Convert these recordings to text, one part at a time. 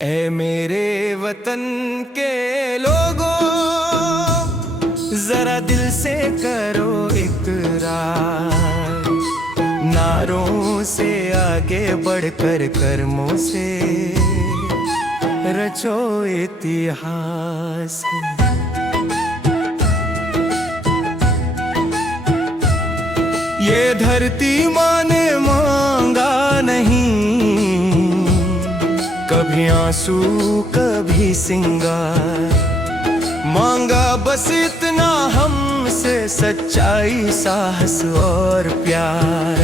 ऐ मेरे वतन के लोगों, जरा दिल से करो इकरार। नारों से आगे बढ़कर कर्मों से रचो इतिहास। ये धरती माँ ने मांगा नहीं, कभी आंसू कभी सिंगार। मांगा बस इतना हमसे, सच्चाई साहस और प्यार।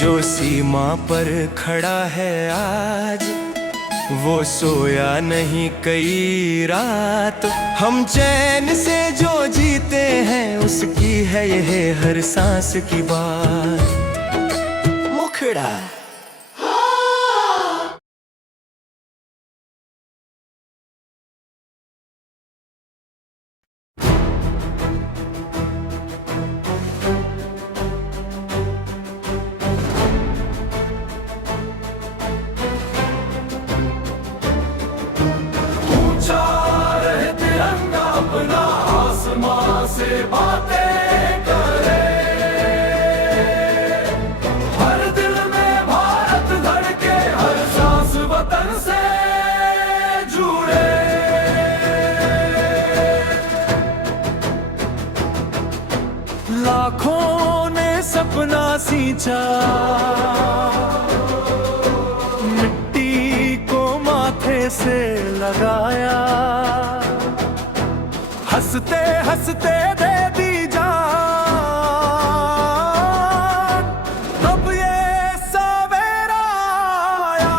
जो सीमा पर खड़ा है आज, वो सोया नहीं कई रात। हम चैन से जो जीते हैं, उसकी है यह हर सांस की बात। मुखड़ा से बातें करे, हर दिल में भारत धड़के, हर सांस वतन से जुड़े। लाखों ने सपना सींचा, मिट्टी को माथे से लगाया। हंसते हंसते दे दी जान, अब ये सवेरा आया।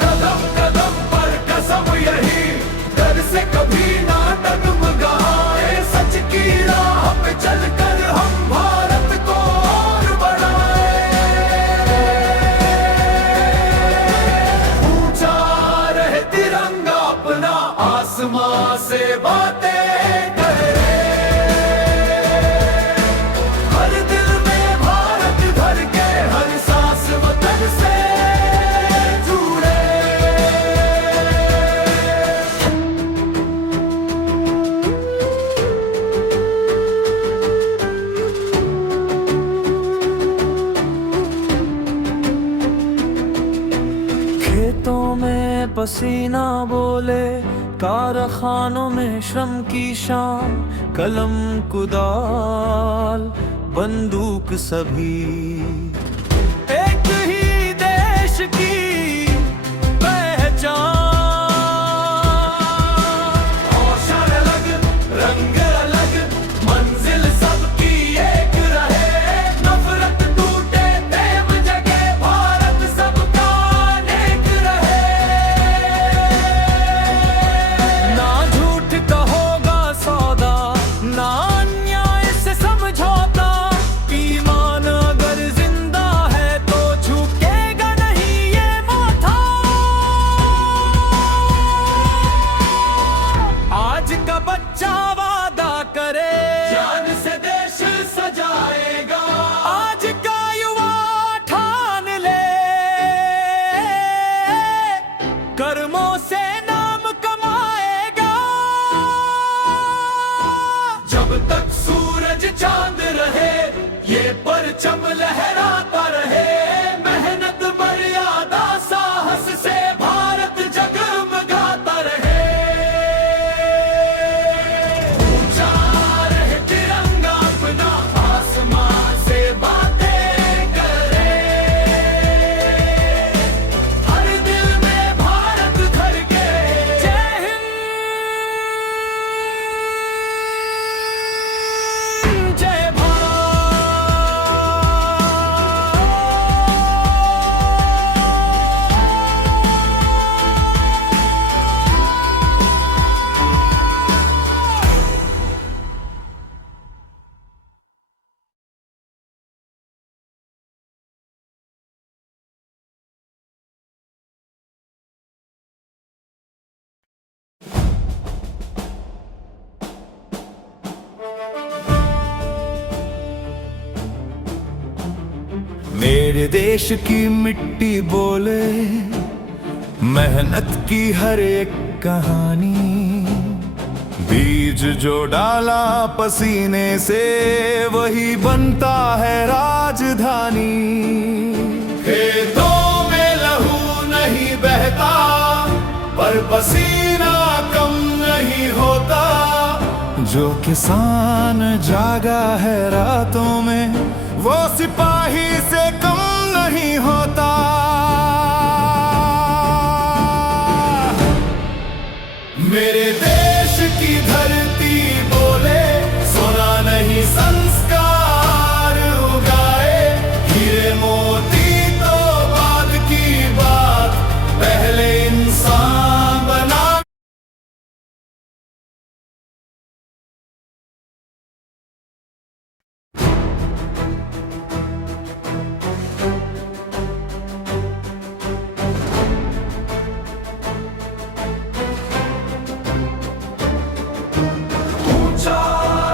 कदम कदम पर कसम यही, डर से कभी ना डगमगाए। सच की राह पे चलकर हम भारत को और बढ़ाए। ऊंचा रहे तिरंगा अपना, आसमां से बातें करे, हर दिल में भारत भर के, हर सांस वतन से जुड़े। खेतों में पसीना बोले, कारखानों में श्रम की शान। कलम कुदाल बंदूक सभी एक ही देश की पहचान। औषध अलग, रंग अलग, मंजिल सबकी एक रहे। नफरत टूटे, प्रेम जगे, भारत सबका नेक रहे। ना झूठ का होगा सौदा, ना अन्याय से समझौता। ईमान अगर जिंदा है तो झुकेगा नहीं ये माथा। आज का बच्चा वादा करे, जान से देश सजाएगा। आज का युवा ठान ले, कर्मों से नाम कमाएगा। जब तक सूरज चांद रहे, ये परचम लहराता रहे। मेहनत मर्यादा साहस से भारत जगमगाता रहे। ऊंचा रहे तिरंगा अपना, आसमां से बातें करे, हर दिल में भारत धड़के। जय हिंद, जय भारत। मेरे देश की मिट्टी बोले मेहनत की हर एक कहानी, बीज जो डाला पसीने से वही बनता है राजधानी। खेतों में लहू नहीं बहता पर पसीना कम नहीं होता, जो किसान जागा है रातों में वो सिपाही से कम नहीं होता। मेरे देश की धरती बोले सोना नहीं संस्कार उगाए, हीरे मोती तो बाद की बात, पहले इंसान बना। ऊंचा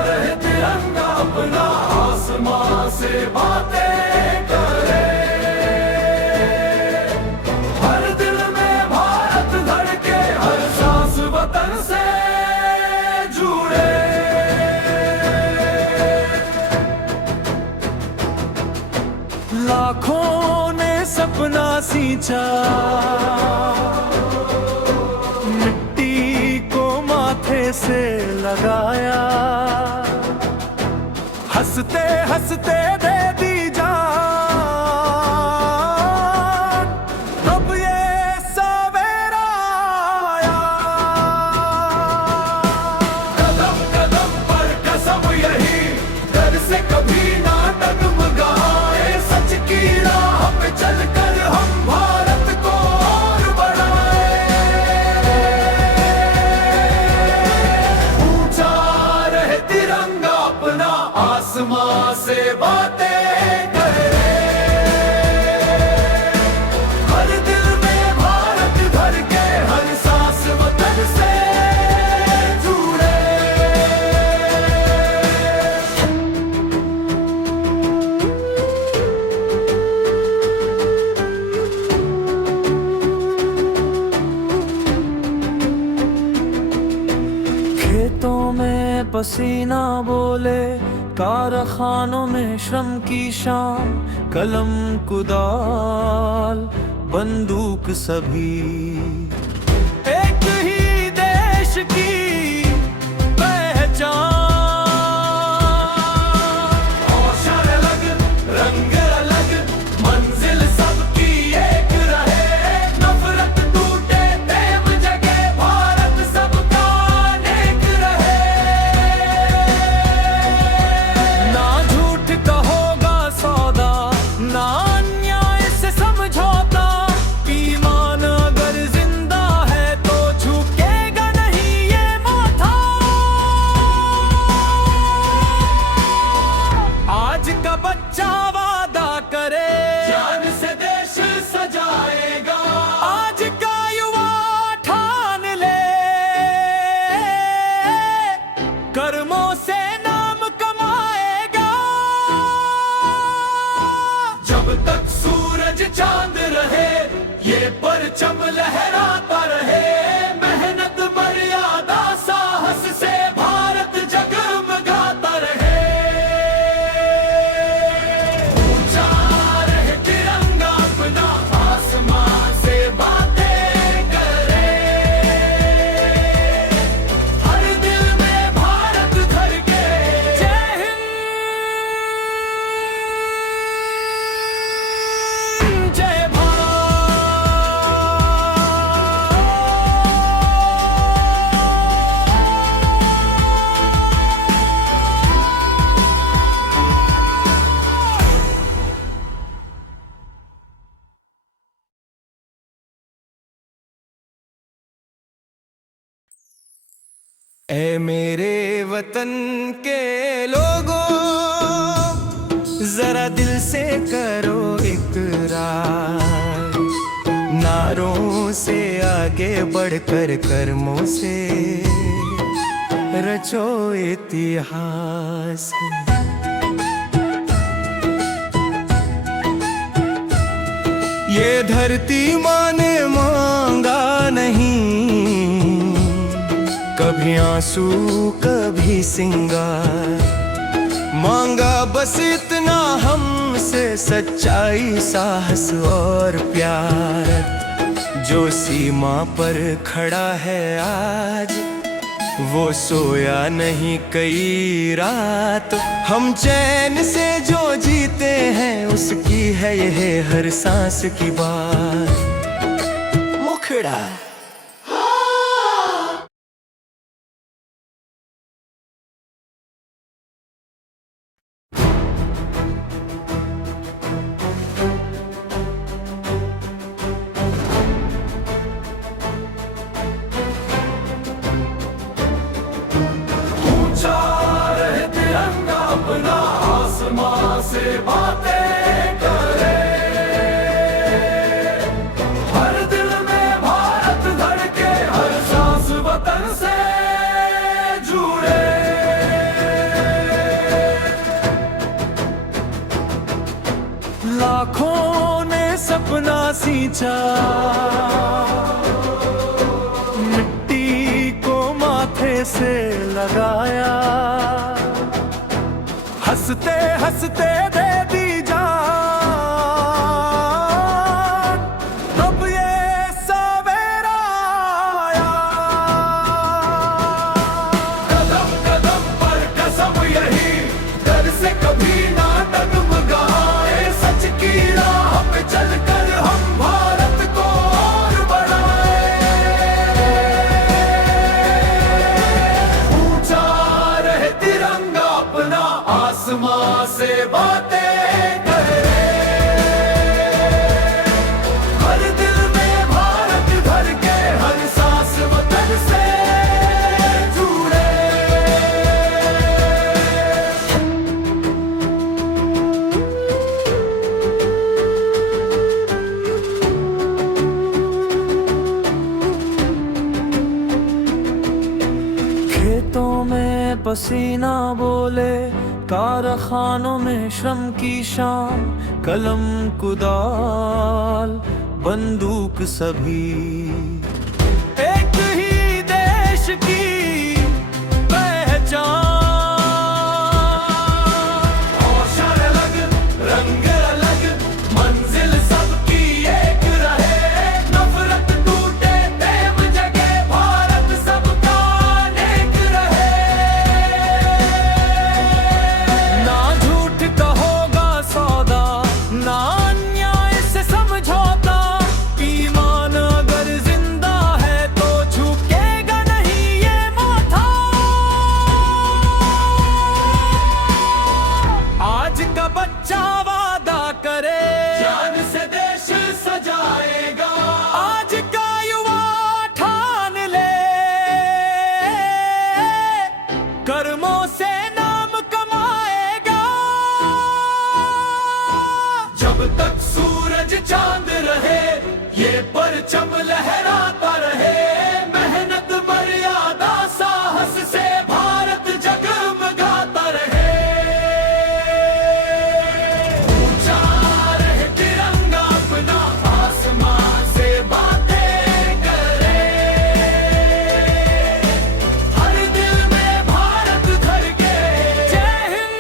रहे तिरंगा अपना, आसमां से बातें करे, हर दिल में भारत धड़के, हर सांस वतन से जुड़े। लाखों ने सपना सींचा, मिट्टी को माथे से लगाया, हंसते हंसते दे दी जान, अब ये सवेरा आया। कदम कदम पर कसम यही, डर से कभी ना डगमगाए, सच की राह पे चलकर हम भारत को और बढ़ाए। ऊंचा रहे तिरंगा अपना, आसमां से बातें करे, हर दिल में भारत धड़के, हर सांस वतन से जुड़े। खेतों में पसीना बोले, कारखानों में श्रम की शान, कलम कुदाल बंदूक सभी एक ही देश की पहचान। औशर अलग, रंग अलग, मंजिल सबकी एक रहे, नफरत टूटे, प्रेम जगे, भारत सबका नेक रहे। ना झूठ कहोगा सौदा, ना अन्याय से समझौता, ईमान अगर जिंदा है तो झुकेगा नहीं ये माथा। आज का बच्चा वादा करे, जान से देश सजाएगा, आज का युवा ठान ले, कर्मों से नाम कमाएगा। जब तक सूरज चांद रहे, ये परचम लहराता रहे, मेहनत मर्यादा साहस से भारत जगमगाता रहे। ऊंचा रहे तिरंगा अपना, आसमां से बातें करे, हर दिल में भारत धड़के। जय हिंद, जय ए मेरे वतन के लोगों, जरा दिल से करो इकरार, नारों से आगे बढ़कर कर्मों से रचो इतिहास। ये धरती माँ ने मांगा नहीं, कभी आंसू कभी सिंगार, मांगा बस इतना हमसे सच्चाई, साहस और प्यार। जो सीमा पर खड़ा है आज, वो सोया नहीं कई रात। हम चैन से जो जीते हैं, उसकी है यह हर सांस की बात। मुखड़ा ऊंचा रहे तिरंगा अपना, आसमां से बातें करे। हर दिल में भारत धड़के, हर सांस वतन से जुड़े। लाखों ने सपना सींचा, मिट्टी को माथे से लगाया, हंसते हंसते दे दी जान, अब ये सवेरा आया। कदम कदम पर कसम यही, डर से कभी ना डगमगाए। सच की राह पे चलकर हम भारत को और बढ़ाए। ऊंचा रहे तिरंगा अपना, आसमां से बातें करे। हर दिल में भारत भर के, हर सांस वतन से जुड़े। खेतों में पसीना बोले, कारखानों में श्रम की शान, कलम कुदाल बंदूक सभी एक ही देश की पहचान। औशर अलग, रंग अलग, मंजिल सबकी एक रहे। नफरत टूटे, प्रेम जगे, भारत सबका नेक रहे। ना झूठ कहोगा सौदा, ना अन्याय से समझौता। ईमान अगर जिंदा है तो झुकेगा नहीं ये माथा। आज का बच्चा वादा करे, जान से देश सजाएगा। आज का युवा ठान ले, कर्मों से नाम कमाएगा। जब तक सूरज चांद रहे, ये परचम लहराता रहे। मेहनत मर्यादा साहस से भारत जगमगाता रहे। ऊंचा रहे तिरंगा अपना, आसमां से बातें करे। हर दिल में भारत धड़के। जय हिंद,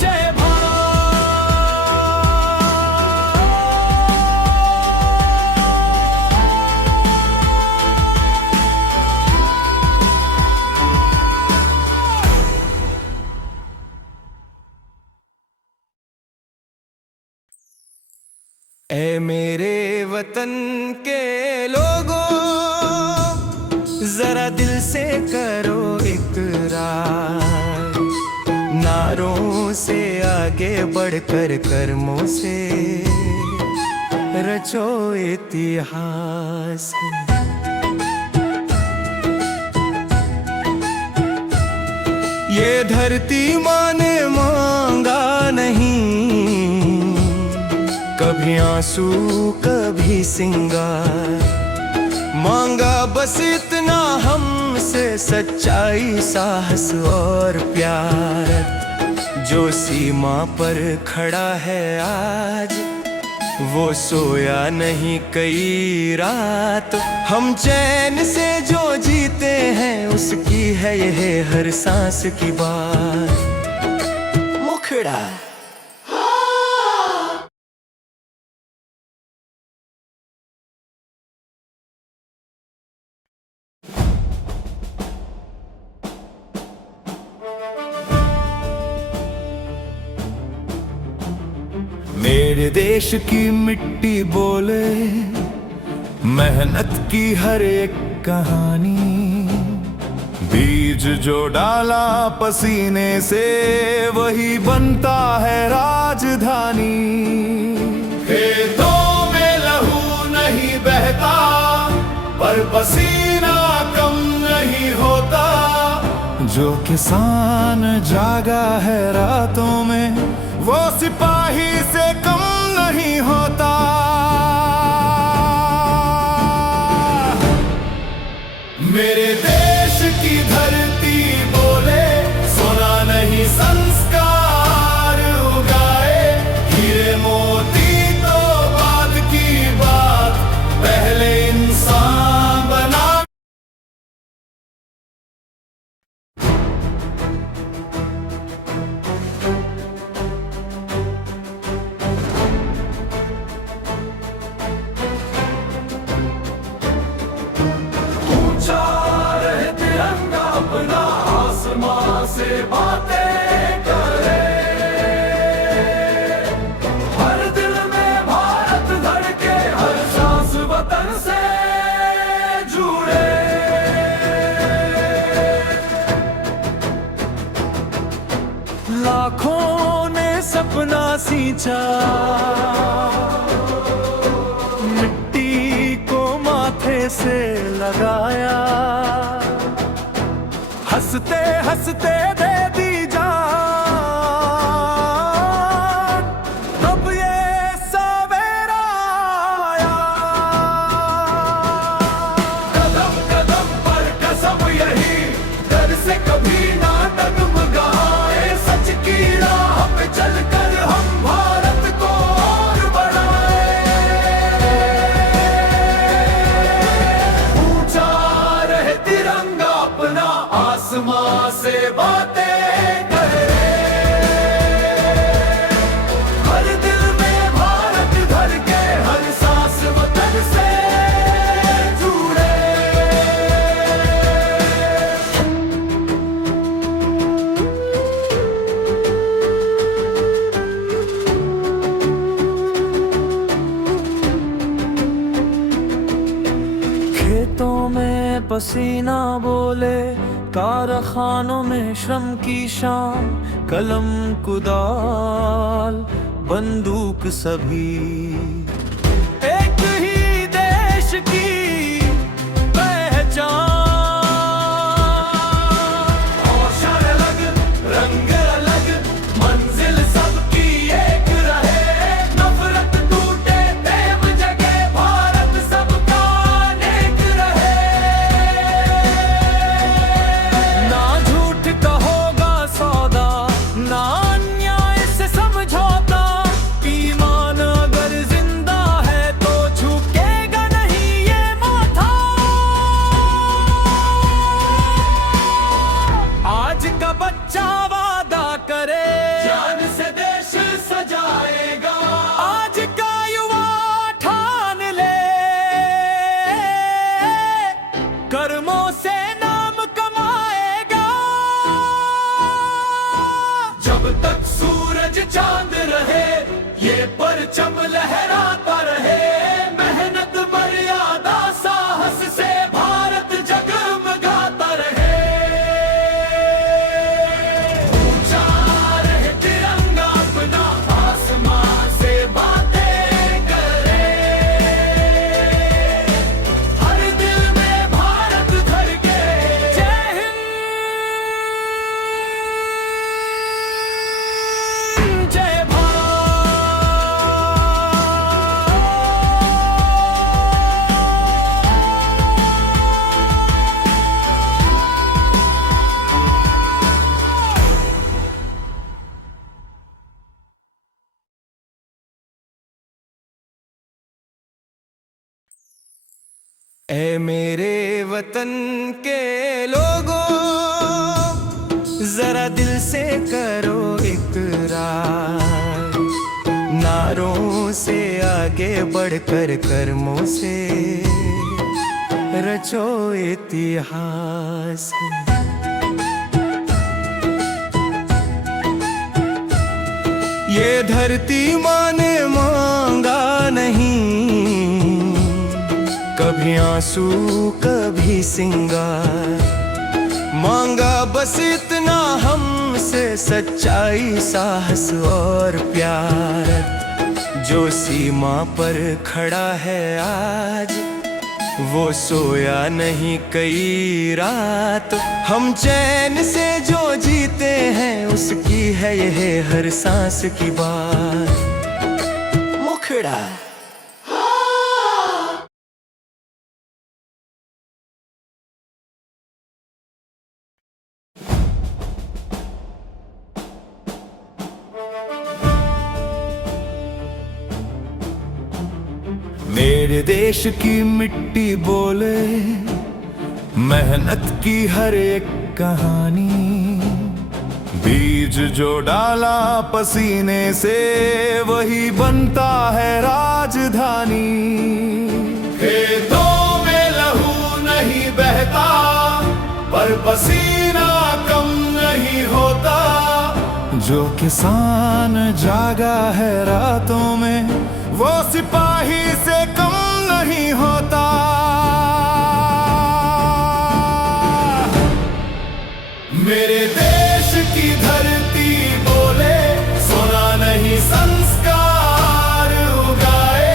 जय भारत। ऐ मेरे वतन के लोगों, जरा दिल से करो इकरार। नारों से आगे बढ़कर कर्मों से रचो इतिहास। ये धरती माँ ने मांगा नहीं, कभी आंसू कभी सिंगार, मांगा बस इतना हमसे सच्चाई, साहस और प्यार। जो सीमा पर खड़ा है आज, वो सोया नहीं कई रात। हम चैन से जो जीते हैं, उसकी है यह हर सांस की बात। मुखड़ा मेरे देश की मिट्टी बोले, मेहनत की हर एक कहानी। बीज जो डाला पसीने से, वही बनता है राजधानी। खेतों में लहू नहीं बहता, पर पसीना कम नहीं होता। जो किसान जागा है रातों में, वो सिपाही से कम नहीं होता। मेरे देश की धरती बोले, सोना नहीं संस्कार उगाए। हीरे मोती तो बाद की बात, पहले इंसान बना। अपना आसमां से बातें करे, हर दिल में भारत धड़के, हर सांस वतन से जुड़े। लाखों ने सपना सींचा, मिट्टी को माथे से लगाया। हंसते हंसते दे दी जान, अब ये सवेरा आया। कदम कदम पर कसम यही, डर से कभी ना डगमगाए। सच की राह पे चलकर हम भारत को और बढ़ाए। ऊंचा रहे तिरंगा अपना, आसमां से बातें करे। हर दिल में भारत धड़के, हर सांस वतन से जुड़े। खेतों में पसीना बोले, कारखानों में श्रम की शाम। कलम कुदाल बंदूक सभी, एक ही देश की पहचान। औषध अलग, रंग अलग, मंजिल सबकी एक रहे। नफरत टूटे, प्रेम जगे, भारत सबका नेक रहे। ना झूठ कहोगा सौदा, ना अन्याय से समझौता। ईमान अगर जिंदा है तो झुकेगा नहीं ये माथा। आज का बच्चा वादा करे, जान से देश सजाएगा। आज का युवा ठान ले, कर्मों से नाम कमाएगा। जब तक सूरज चांद रहे, ये परचम लहराता रहे। मेहनत मर्यादा साहस से भारत जगमगाता रहे। ऊंचा रहे तिरंगा अपना, आसमां से बातें करे। हर दिल में भारत धड़के। जय हिंद, जय भारत। ऐ मेरे वतन के लोगों, जरा दिल से करो इकरार। नारों से आगे बढ़कर कर्मों से रचो इतिहास। ये धरती माँ ने मांगा नहीं, कभी आंसू कभी सिंगार। मांगा बस इतना हमसे, सच्चाई साहस और प्यार। जो सीमा पर खड़ा है आज, वो सोया नहीं कई रात। हम चैन से जो जीते हैं, उसकी है यह हर सांस की बात। मुखड़ा मेरे देश की मिट्टी बोले, मेहनत की हर एक कहानी। बीज जो डाला पसीने से, वही बनता है राजधानी। खेतों में लहू नहीं बहता, पर पसीना कम नहीं होता। जो किसान जागा है रातों में, वो सिपाही से कम नहीं होता। मेरे देश की धरती बोले, सोना नहीं संस्कार उगाए।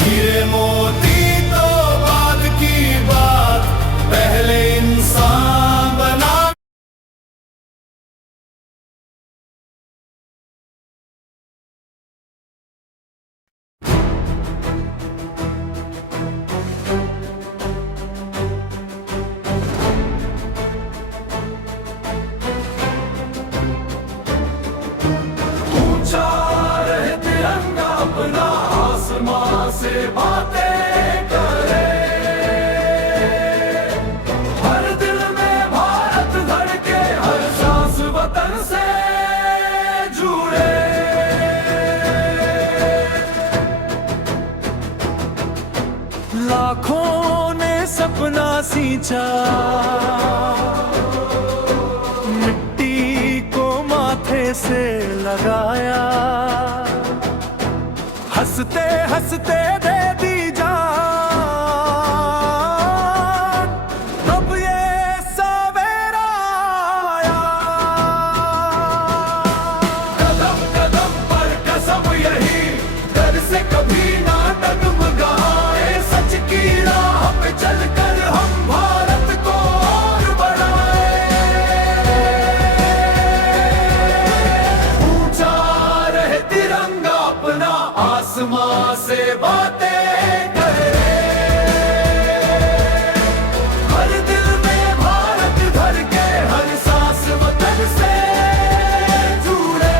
हीरे मोती तो बाद की बात, पहले इंसान बना। अपना आसमां से बातें करे, हर दिल में भारत धड़के, हर सांस वतन से जुड़े। लाखों ने सपना सींचा, मिट्टी को माथे से लगाया। हंसते हंसते दे दी जान, अब ये सवेरा आया। कदम कदम पर कसम यही, डर से कभी ना डगमगाए। सच की राह पे चलकर हम भारत को और बढ़ाए। ऊंचा रहे तिरंगा अपना, आसमां से बातें करे। हर दिल में भारत धड़के, हर सांस वतन से जुड़े।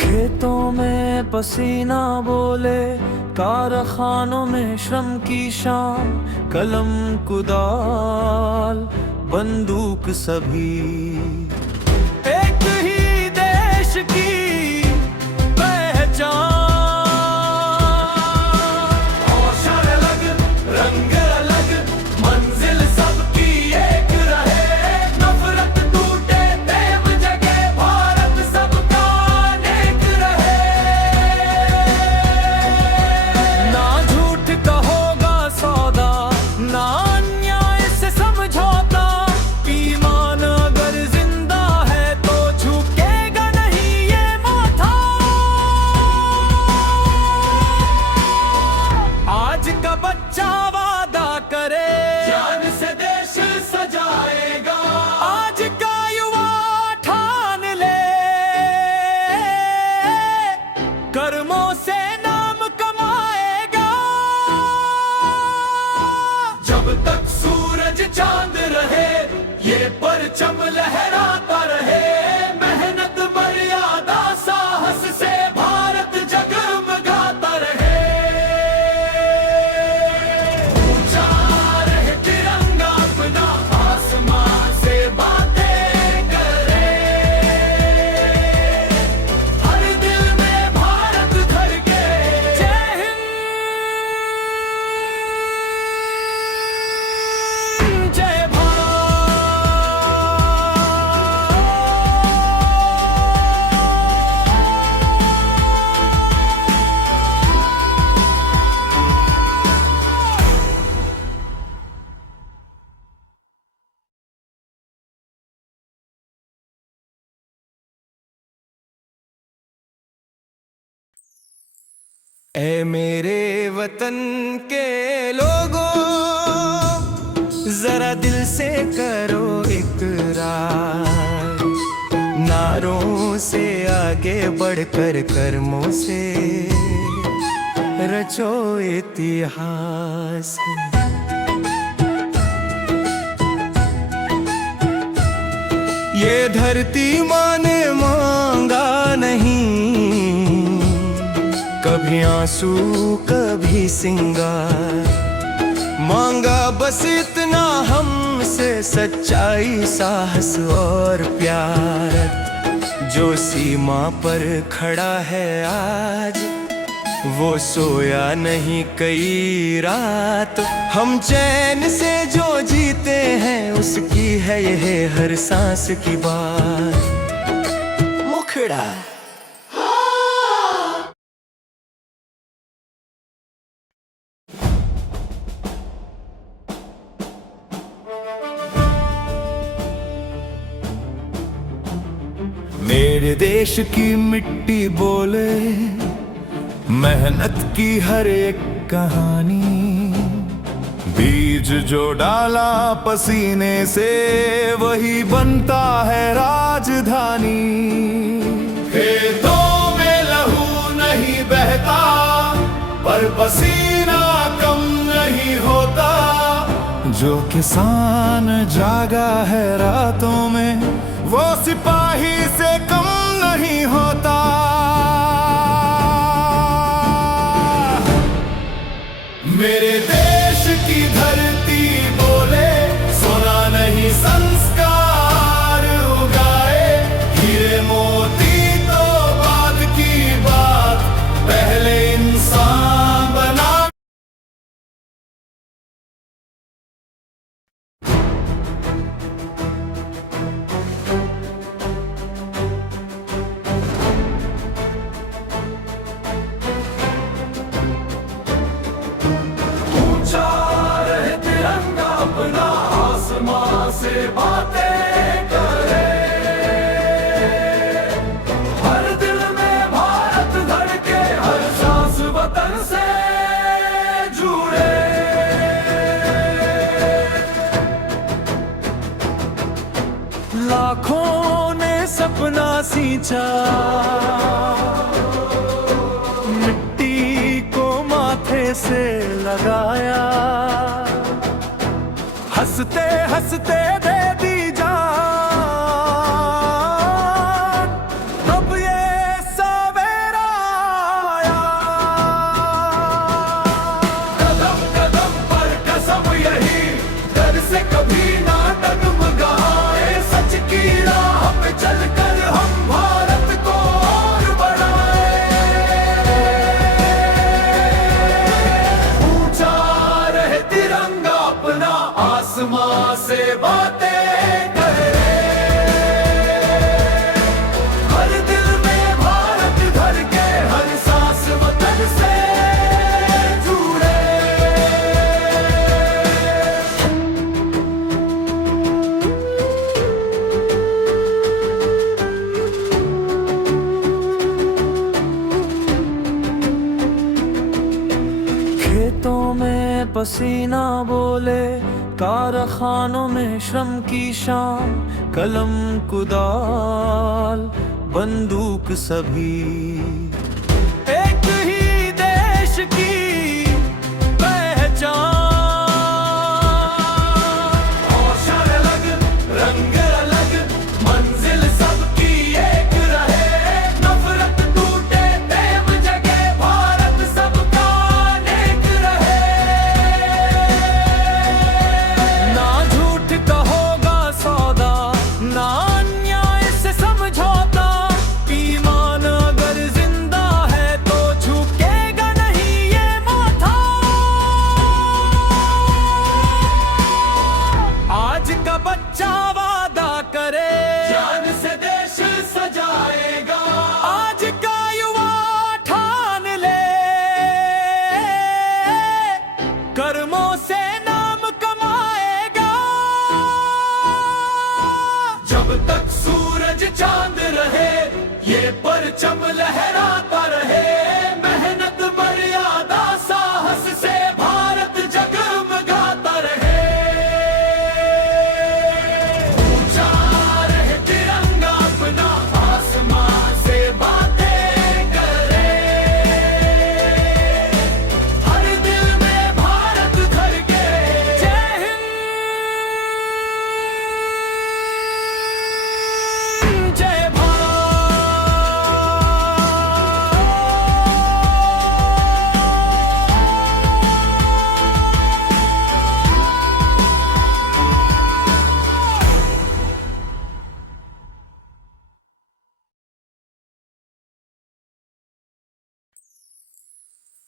खेतों में पसीना बोले, कारखानों में श्रम की शाम। कलम कुदाल बंदूक सभी, एक ही देश की पहचान। औषध अलग, रंग अलग, मंजिल सबकी एक रहे। नफरत टूटे, प्रेम जगे, भारत सबका एक रहे। ना झूठ कहोगा सौदा, ना अन्याय से समझौता। ईमान अगर जिंदा ऐ मेरे वतन के लोगों, जरा दिल से करो इकरार। नारों से आगे बढ़कर कर्मों से रचो इतिहास। ये धरती माँ ने मांगा नहीं, कभी आंसू कभी सिंगार। मांगा बस इतना हमसे, सच्चाई साहस और प्यार। जो सीमा पर खड़ा है आज, वो सोया नहीं कई रात। हम चैन से जो जीते हैं, उसकी है यह हर सांस की बात। मुखड़ा मेरे देश की मिट्टी बोले, मेहनत की हर एक कहानी। बीज जो डाला पसीने से, वही बनता है राजधानी। खेतों में लहू नहीं बहता, पर पसीना कम नहीं होता। जो किसान जागा है रातों में, वो सिपाही से कम नहीं होता। मेरे देश की धरती बोले, सोना नहीं संस्कार उगाए। हीरे मोती तो बाद की बात, पहले इंसान बना। से बातें करे, हर दिल में भारत धड़के, हर सांस वतन से जुड़े। लाखों ने सपना सींचा, मिट्टी को माथे से लगाया। हंसते हंसते दे दी जान, अब ये सवेरा आया। कदम कदम पर कसम यही, डर से कभी ना डगमगाए। सच की राह पे चलकर हम भारत को और बढ़ाए। ऊंचा रहे तिरंगा अपना, आसमां से बातें करे। हर दिल में भारत धड़के, हर सांस वतन से जुड़े। खेतों में पसीना बोले, कारखानों में श्रम की शाम। कलम कुदाल बंदूक सभी, एक ही देश की पहचान। औषध अलग, रंग अलग, मंजिल सबकी एक रहे। नफरत टूटे, प्रेम जगे, भारत सबका नेक रहे। ना झूठ का होगा सौदा, ना अन्याय से समझौता। ईमान अगर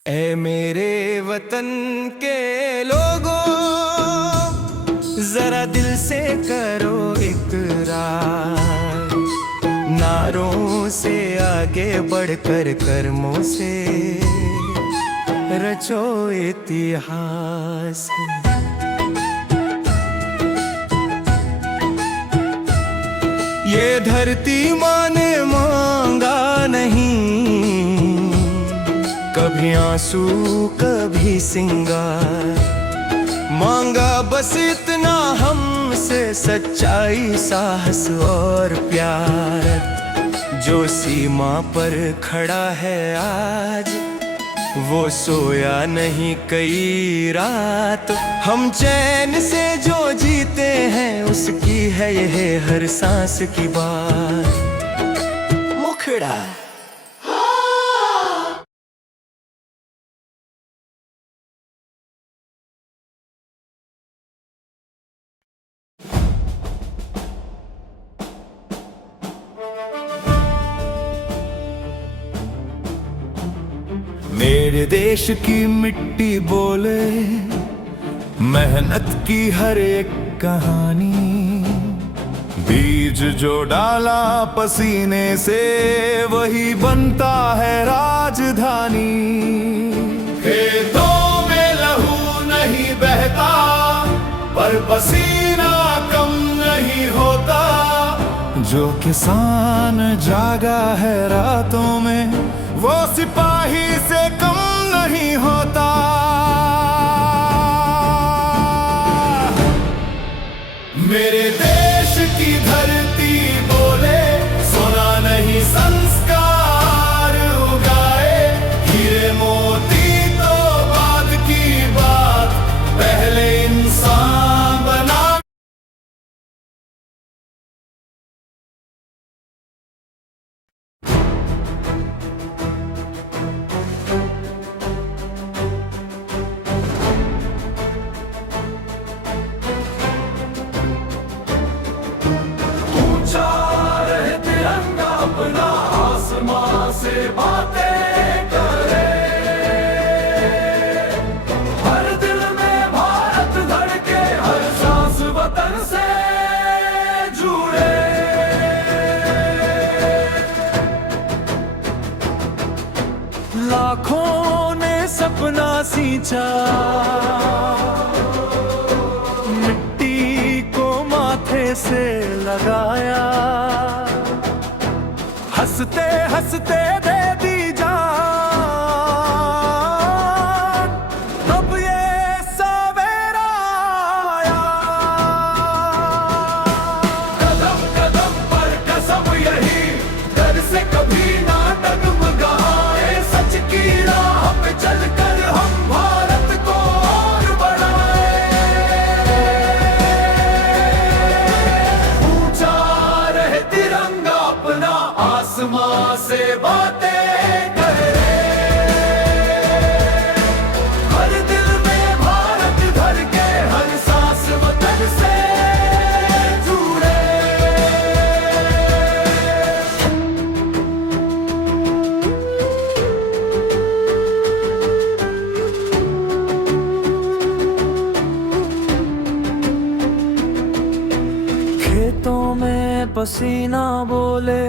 ऐ मेरे वतन के लोगों, जरा दिल से करो इकरार। नारों से आगे बढ़कर कर्मों से रचो इतिहास। ये धरती माँ ने मांगा नहीं, कभी आंसू कभी सिंगार। मांगा बस इतना हमसे, सच्चाई साहस और प्यार। जो सीमा पर खड़ा है आज, वो सोया नहीं कई रात। हम चैन से जो जीते हैं, उसकी है यह हर सांस की बात। मुखड़ा मेरे देश की मिट्टी बोले, मेहनत की हर एक कहानी। बीज जो डाला पसीने से, वही बनता है राजधानी। खेतों में लहू नहीं बहता, पर पसीना कम नहीं होता। जो किसान जागा है रातों में, वो सिपाही से कम नहीं होता। मेरे देश की धरती बोले, सोना नहीं संस्कार उगाए। हीरे मोती तो बाद की बात, पहले इंसान बना। अपना आसमां से बातें करे, हर दिल में भारत धड़के, हर सांस वतन से जुड़े। लाखों ने सपना सींचा, मिट्टी को माथे से लगाया। हंसते हंसते दे दी जान, अब ये सवेरा आया। कदम कदम पर कसम यही, डर से कभी ना डगमगाए। सच की राह पे चलकर हम भारत को और बढ़ाए। ऊंचा रहे तिरंगा अपना, आसमां से बातें करे। हर दिल में भारत धड़के, हर सांस वतन से जुड़े। खेतों में पसीना बोले,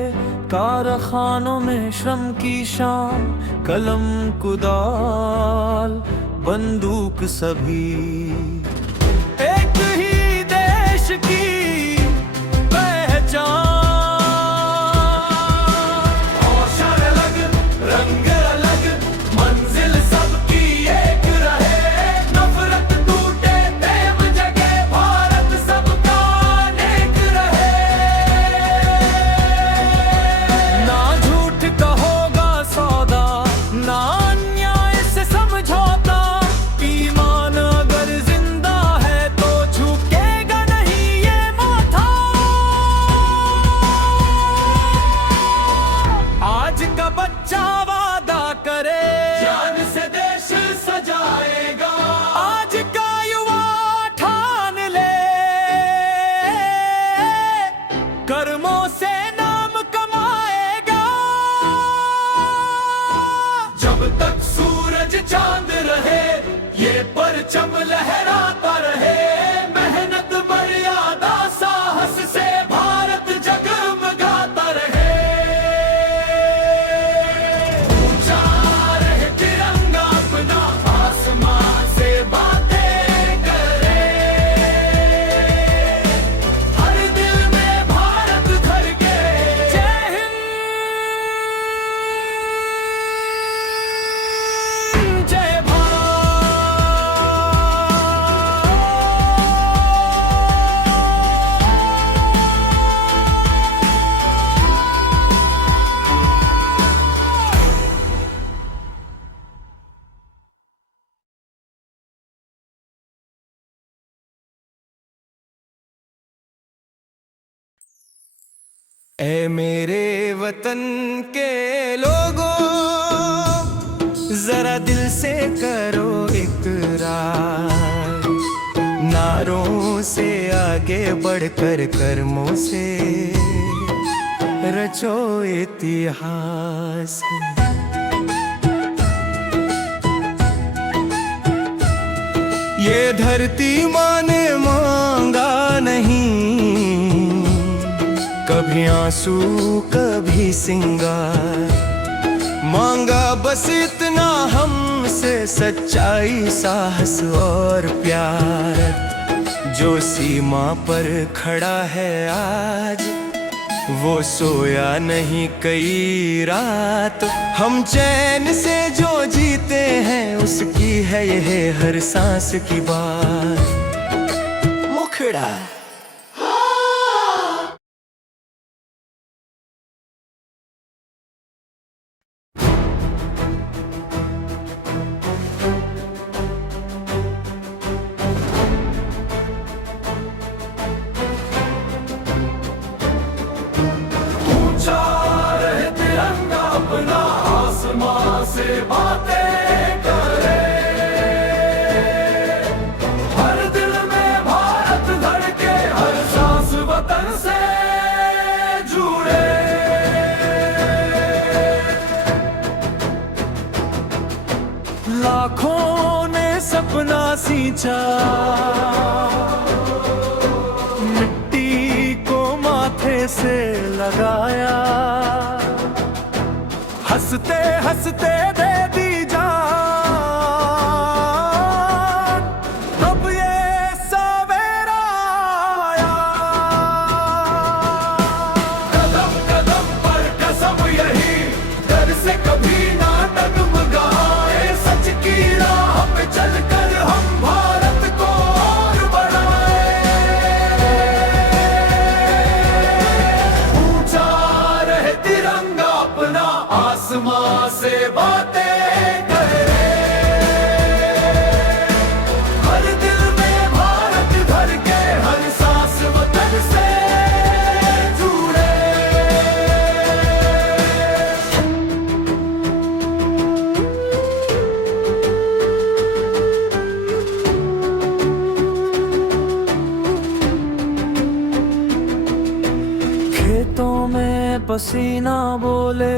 कारखानों में श्रम की शाम। कलम कुदाल बंदूक सभी, एक ही देश की पहचान। औषध अलग, रंग अलग, मंजिल सबकी एक रहे। नफरत टूटे, प्रेम जगे, भारत सबका नेक रहे। ना झूठ कहोगा सौदा, ना अन्याय से समझौता। ईमान अगर जिंदा है तो झुकेगा नहीं ये माथा। आज का बच्चा वादा करे, जान से देश सजाएगा। आज का युवा ठान ले, कर्मों से नाम कमाएगा। जब तक सूरज परचम लहराता रहे, मेहनत मर्यादा साहस से भारत जगमगाता रहे। ऊंचा रहे तिरंगा अपना, आसमां से बातें करे, हर दिल में भारत धड़के। जय हिंद, जय भारत। ऐ मेरे वतन के लोगों, जरा दिल से करो इकरार, नारों से आगे बढ़कर कर्मों से रचो इतिहास। ये धरती माँ ने मांगा नहीं, कभी आंसू कभी सिंगार, मांगा बस इतना हमसे सच्चाई साहस और प्यार। जो सीमा पर खड़ा है आज, वो सोया नहीं कई रात, हम चैन से जो जीते हैं उसकी है यह हर सांस की बात। मुखड़ा ऊंचा रहे तिरंगा अपना, आसमां से बातें करे, हर दिल में भारत धड़के, हर सांस वतन से जुड़े। लाखों ने सपना सींचा, मिट्टी को माथे से लगाया, हंसते हंसते दे दी जान, अब ये सवेरा आया। कदम कदम पर कसम यही, डर से कभी ना डगमगाए, सच की राह पे चलकर हम भारत को और बढ़ाए। ऊंचा रहे तिरंगा अपना, आसमां से बातें करे, हर दिल में भारत धड़के, हर सांस वतन से जुड़े। खेतों में पसीना बोले,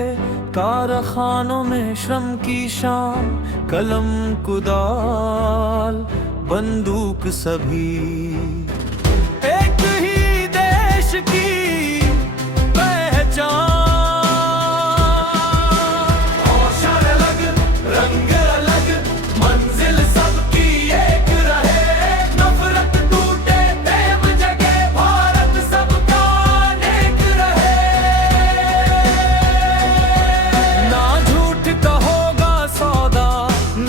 कारखानों में श्रम की शान, कलम कुदाल बंदूक सभी एक ही देश की पहचान। औषध अलग, रंग अलग, मंजिल सबकी एक रहे, नफरत टूटे प्रेम जगे, भारत सबका नेक रहे। ना झूठ का होगा सौदा,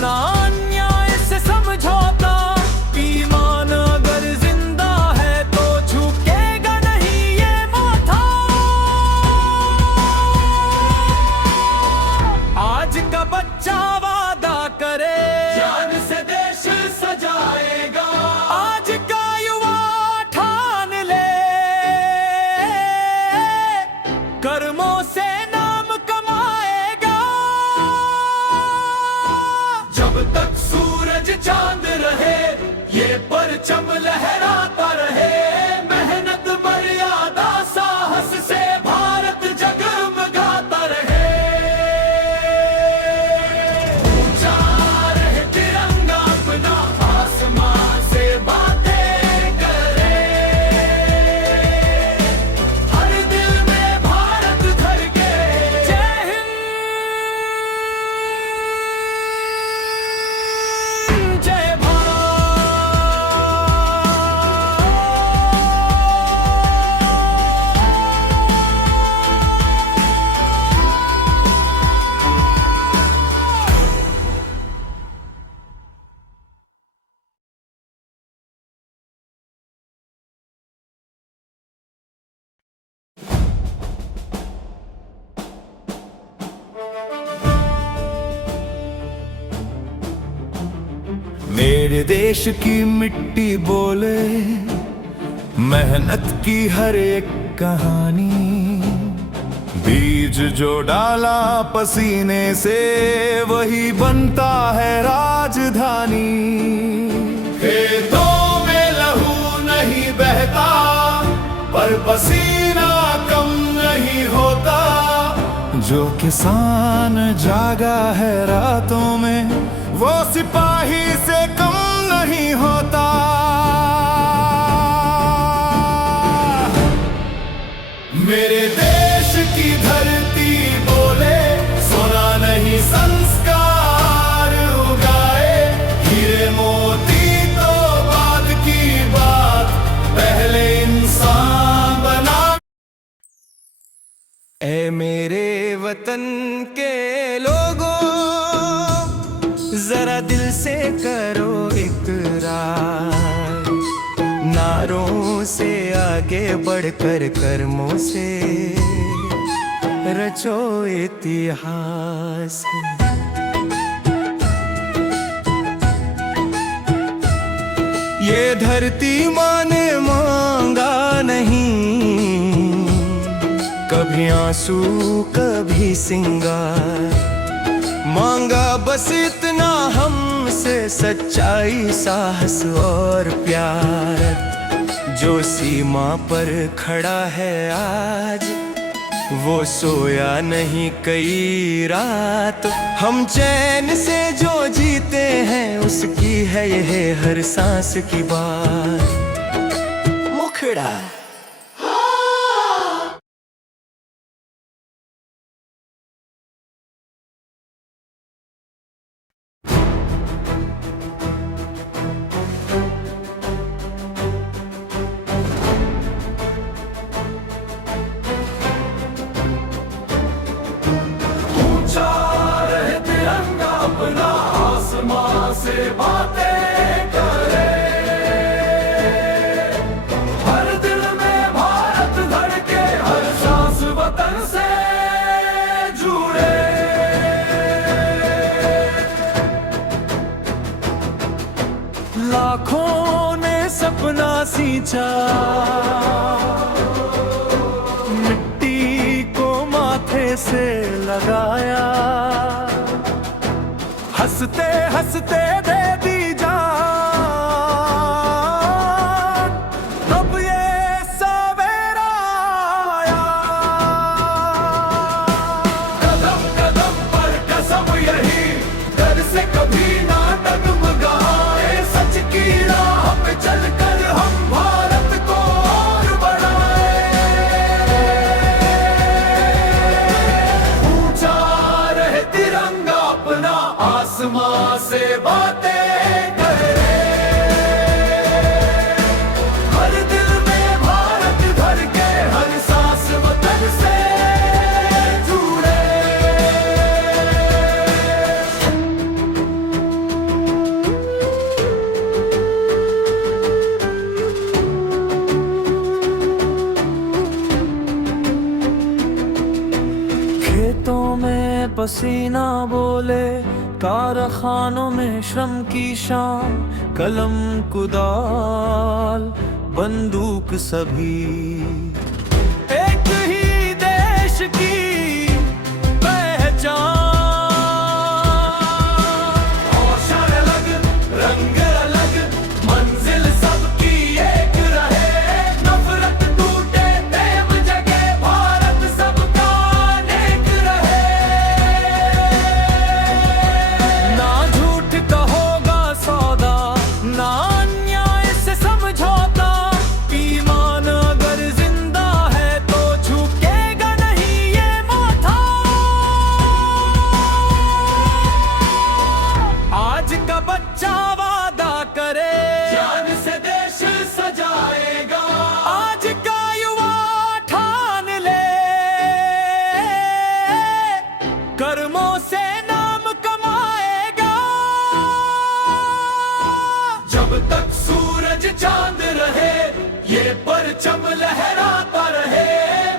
ना अन्याय से समझौता, ईमान अगर जिंदा है तो झुकेगा नहीं ये माथा। आज का बच्चा वादा करे, जान से देश सजाएगा, आज का युवा ठान ले, कर्मों से नाम कमाएगा। जब तक सूरज चांद रहे, ये परचम लहराता रहे, मेहनत मर्यादा साहस से भारत जगमगाता रहे। ऊंचा रहे तिरंगा अपना, आसमां मेरे देश की मिट्टी बोले, मेहनत की हर एक कहानी। बीज जो डाला पसीने से, वही बनता है राजधानी। खेतों में लहू नहीं बहता, पर पसीना कम नहीं होता। जो किसान जागा है रातों में, वो सिपाही से कम नहीं होता। मेरे देश की धरती बोले, सोना नहीं संस्कार उगाए। हीरे मोती तो बाद की बात, पहले इंसान बना। ऐ मेरे वतन के लोगों, जरा दिल से करो इकरार। नारों से आगे बढ़कर कर्मों से रचो इतिहास। ये धरती माँ ने मांगा नहीं, कभी आंसू कभी सिंगार। मांगा बस इतना हमसे, सच्चाई साहस और प्यार। जो सीमा पर खड़ा है आज, वो सोया नहीं कई रात। हम चैन से जो जीते हैं, उसकी है यह हर सांस की बात। मुखड़ा से बातें करे, हर दिल में भारत धड़के, हर सांस वतन से जुड़े। लाखों ने सपना सींचा, मिट्टी को माथे से लगाया। हंसते हंसते दे दी जान, अब ये सवेरा आया। कदम कदम पर कसम यही, डर से कभी ना डगमगाए। सच की राह पे चलकर हम भारत को और बढ़ाए। ऊंचा रहे तिरंगा अपना, आसमां से बातें करे। हर दिल में भारत भर के, हर सांस वतन से जुड़े। खेतों में पसीना बोले, कारखानों में श्रम की शान। कलम कुदाल बंदूक सभी, एक ही देश की पहचान। औषध अलग, रंग अलग, मंजिल सबकी एक रहे। नफरत टूटे, प्रेम जगे, भारत सबका नेक रहे। ना झूठ कहोगा सौदा, ना अन्याय से समझौता। ईमान अगर जिंदा है तो झुकेगा नहीं ये माथा। आज का बच्चा वादा करे, जान से देश सजाएगा। आज का युवा ठान ले, कर्मों से नाम कमाएगा। जब तक सूरज चांद रहे, ये परचम लहराता रहे।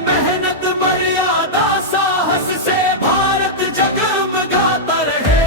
मेहनत मर्यादा साहस से भारत जगमगाता रहे।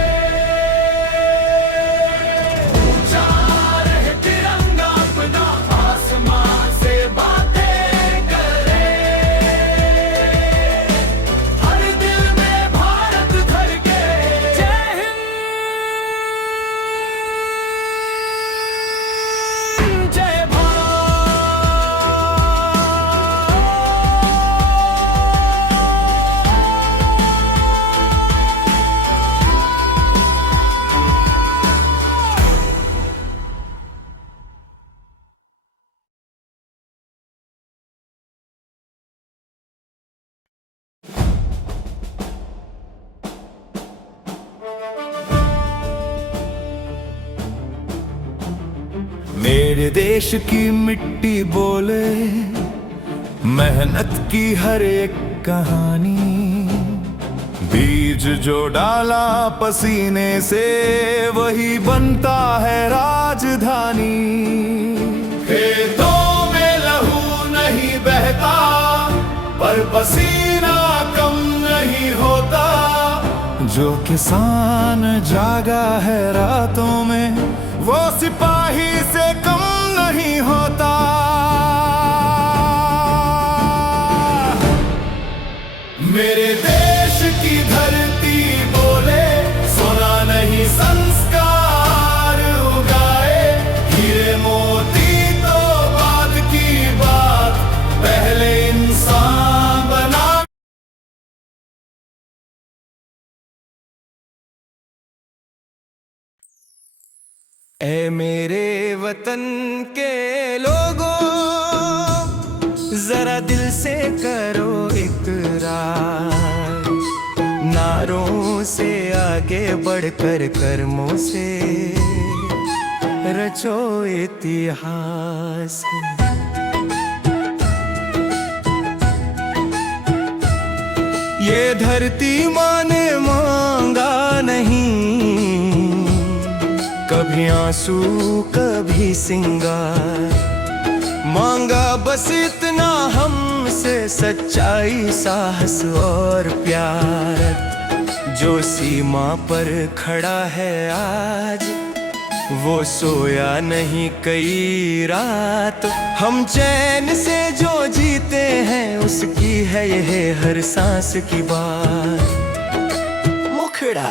मेरे देश की मिट्टी बोले मेहनत की हर एक कहानी, बीज जो डाला पसीने से वही बनता है राजधानी। खेतों में लहू नहीं बहता पर पसीना कम नहीं होता, जो किसान जागा है रातों में वो सिपाही से कम नहीं होता। मेरे देश की धरती बोले सोना नहीं संस्कार उगाए, हीरे मोती तो बाद की बात, पहले इंसान बना। ऐ मेरे वतन के लोगों, जरा दिल से करो इकरार, नारों से आगे बढ़कर कर्मों से रचो इतिहास। ये धरती माँ ने मांगा नहीं कभी आंसू कभी सिंगार, मांगा बस इतना हमसे सच्चाई साहस और प्यार। जो सीमा पर खड़ा है आज वो सोया नहीं कई रात, हम चैन से जो जीते हैं उसकी है यह हर सांस की बात। मुखड़ा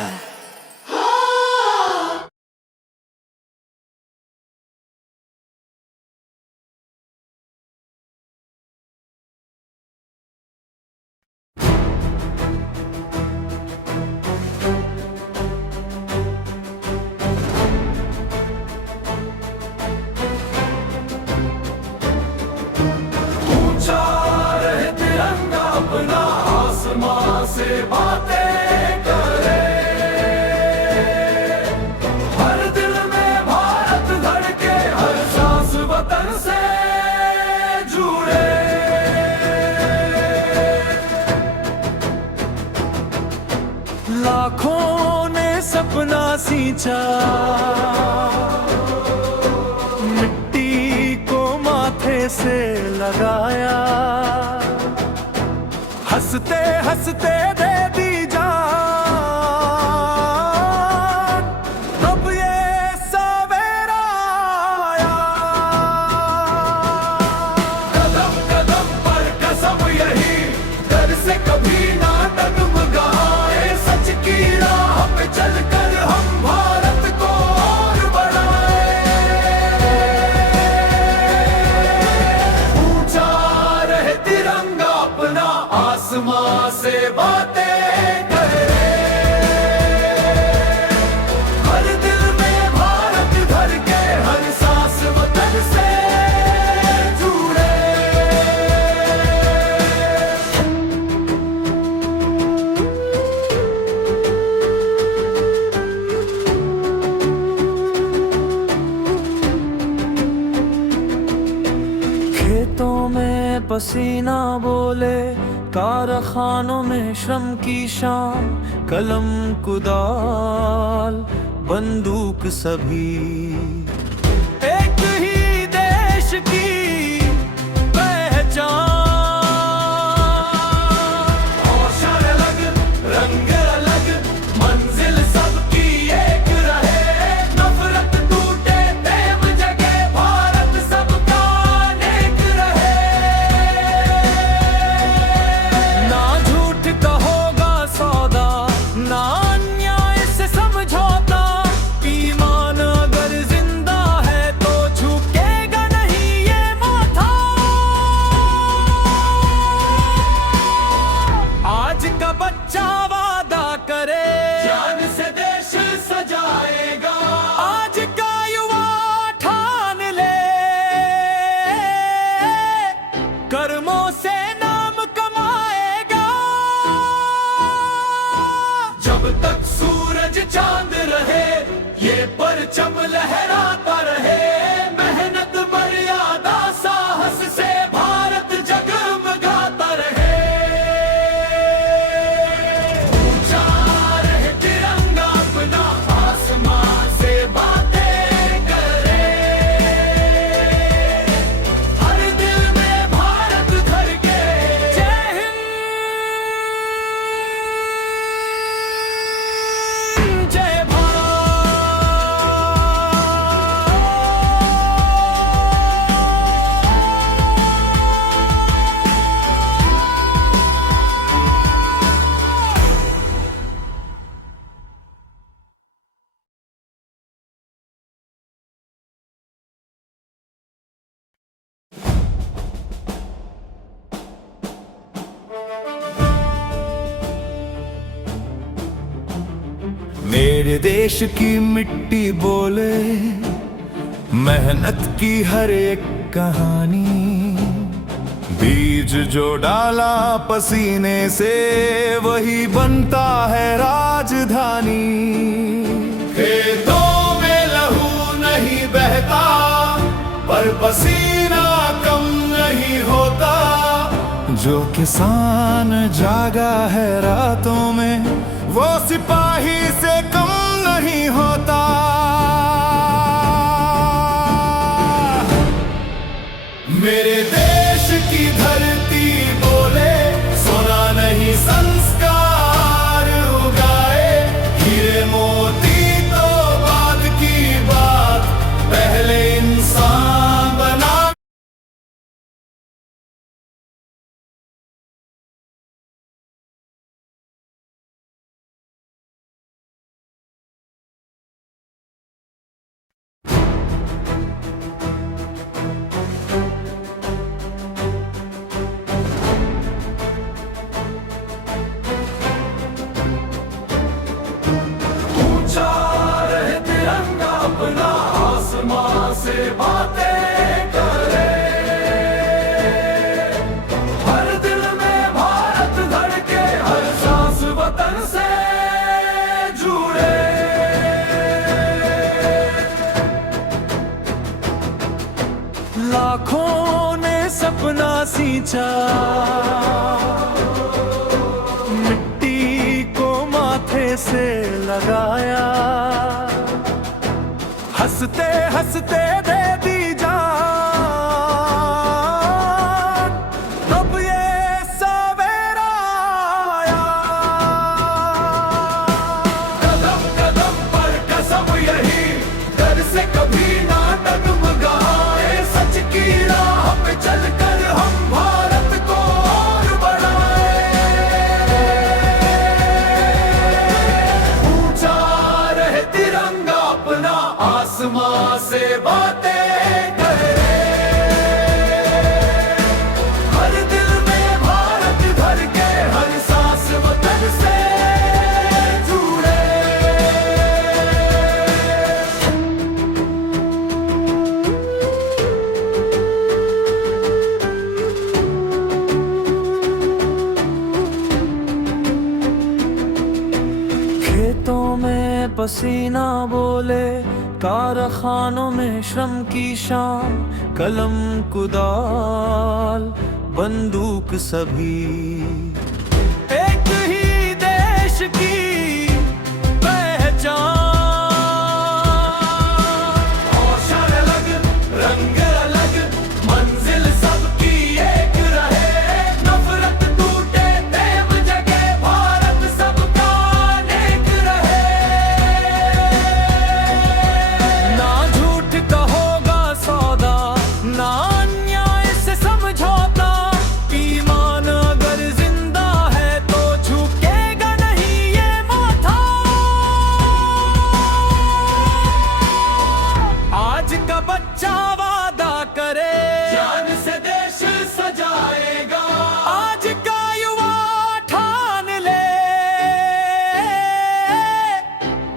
से बातें करे, हर दिल में भारत धड़के, हर सांस वतन से जुड़े। लाखों ने सपना सींचा, मिट्टी को माथे से लगाया, हंसते हंसते दे दी जान, अब ये सवेरा आया। कदम कदम पर कसम यही, डर से कभी ना डगमगाए, सच की राह पे चलकर हम भारत को और बढ़ाए। ऊंचा रहे तिरंगा अपना, आसमां से बातें करे, हर दिल में भारत धर के, हर सांस वतन से जुड़े। खेतों में पसीना बोले, कारखानों में श्रम की शान, कलम कुदाल बंदूक सभी एक ही देश की पहचान। औषध अलग रंग अलग, मंजिल सबकी एक रहे, नफरत टूटे प्रेम जगे, भारत सबका नेक रहे। ना झूठ कहोगा सौदा, ना अन्याय से समझौता, ईमान अगर जिंदा है तो झुकेगा नहीं ये माथा। आज का बच्चा वादा करे, जान से देश सजाएगा, आज का युवा ठान ले, कर्मों से नाम कमाएगा। जब तक सूरज चांद रहे, ये परचम लहराता रहे, मेहनत मेरे देश की मिट्टी बोले मेहनत की हर एक कहानी, बीज जो डाला पसीने से वही बनता है राजधानी। खेतों में लहू नहीं बहता पर पसीना कम नहीं होता, जो किसान जागा है रातों में वो सिपाही से कम नहीं होता। मेरे देश की धरती बोले सोना नहीं संस्कार उगाए, हीरे मोती तो बाद की बात, पहले इंसान बना। ऊंचा रहे तिरंगा अपना, आसमां से बातें करे, हर दिल में भारत धड़के, हर सांस वतन से जुड़े। लाखों ने सपना सींचा, मिट्टी को माथे से लगाया, हंसते हंसते दे दी जान, अब ये सवेरा आया। कदम कदम पर कसम यही, डर से कभी ना डगमगाए, सच की राह पे चलकर हम भारत को और बढ़ाए। ऊंचा रहे तिरंगा अपना, आसमां से बातें करे, हर दिल में भारत भर के, हर सांस वतन से जुड़े। खेतों में पसीना बोले, कारखानों में श्रम की शान, कलम कुदाल बंदूक सभी एक ही देश की पहचान। औषध अलग रंग अलग, मंजिल सबकी एक रहे, नफरत टूटे प्रेम जगे, भारत सबका नेक रहे। ना झूठ कहोगा सौदा, ना अन्याय से समझौता, ईमान अगर जिंदा है तो झुकेगा नहीं ये माथा। आज का बच्चा वादा करे, जान से देश सजाएगा, आज का युवा ठान ले,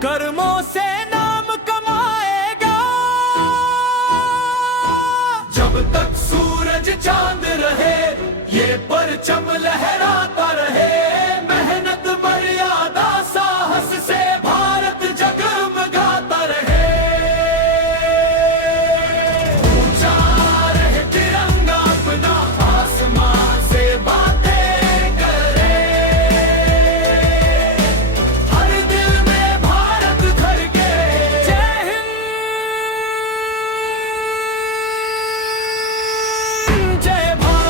कर्मों से नाम कमाएगा। जब तक सूरज चांद रहे, ये परचम लहराता रहे, मेहनत मर्यादा साहस से भारत जगमगाता रहे। ऊंचा रहे तिरंगा अपना, आसमां से बातें करे, हर दिल में भारत धड़के। जय हिंद, जय भारत।